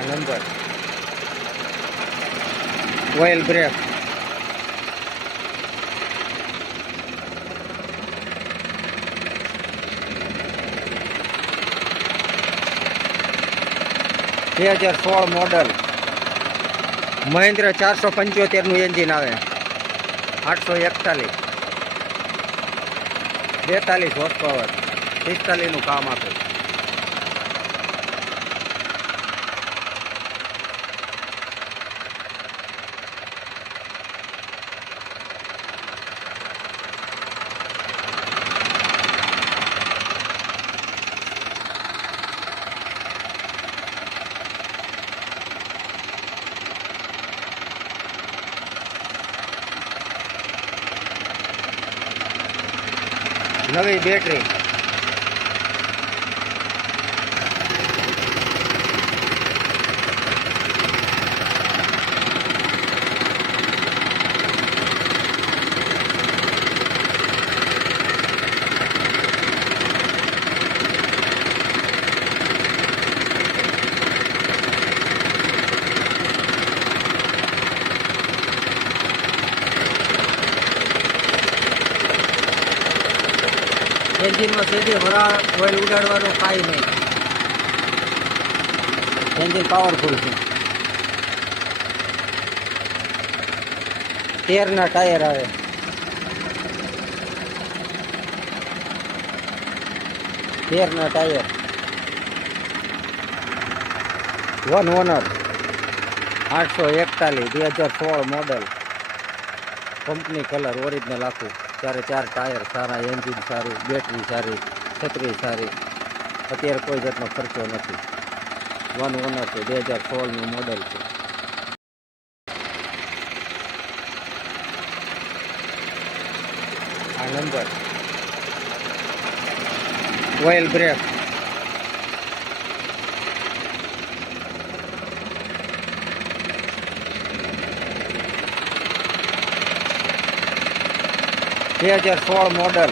આ number. Oil break બે હજાર સોળ મોડલ મહિન્દ્ર ચારસો પંચોતેરનું એન્જિન આવે. આઠસો એકતાલીસ. બેતાલીસ હોર્સ પાવર પિસ્તાલીસનું કામ આપે. નવી બેટરી એન્જિનમાં સીધી વરાળ ઓઇલ ઉડાડવાનું કાંઈ નહીં. એન્જિન પાવરફુલ છે. તેરના ટાયર આવે. તેરના ટાયર. One owner. આઠસો એકતાલીસ, બે હજાર સોળ મોડલ કંપની કલર ઓરિજિનલ આખું. ચારે ચાર ટાયર, સારા એન્જિન સારું બેટરી સારી, છત્રી સારી, અત્યારે કોઈ જાતનો ખર્ચો નથી. વન ઓનર છે, બે હજાર સોળનું મોડલ છે. આ નંબર ઓઇલ બ્રેક બે હજાર સોળ મોડલ.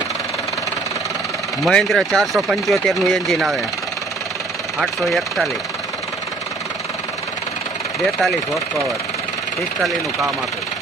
મહિન્દ્ર ચારસો પંચોતેરનું એન્જિન આવે. આઠસો એકતાલીસ. બેતાલીસ હોર્સ પાવર પિસ્તાલીસનું કામ આપે.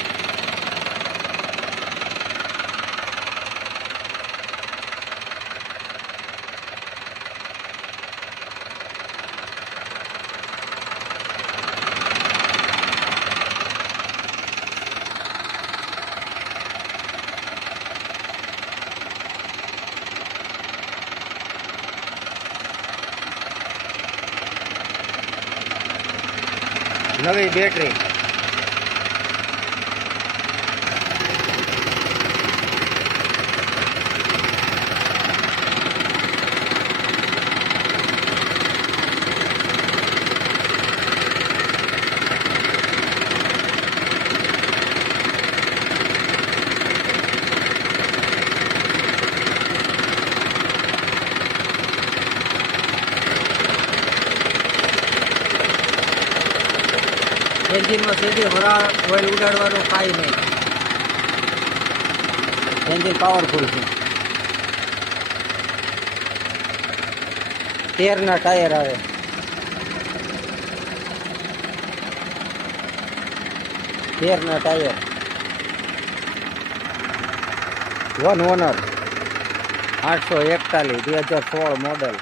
નવી બેટરી એન્જિનમાં સીધી વરાળ ઓઇલ ઉડાડવાનું કાંઈ નહીં. એન્જિન પાવરફુલ છે. તેરના ટાયર આવે. તેરના ટાયર. વન ઓનર આઠસો એકતાલીસ, બે હજાર સોળ મોડલ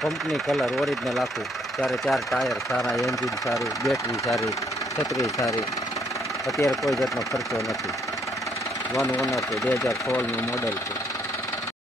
કંપની કલર ઓરિજિનલ આખું. ચારે ચાર ટાયર, સારા એન્જિન સારું બેટરી સારી, છત્રી સારી. અત્યારે કોઈ જાતનો ખર્ચો નથી. વન ઓનર છે, બે હજાર સોળનું મોડલ છે.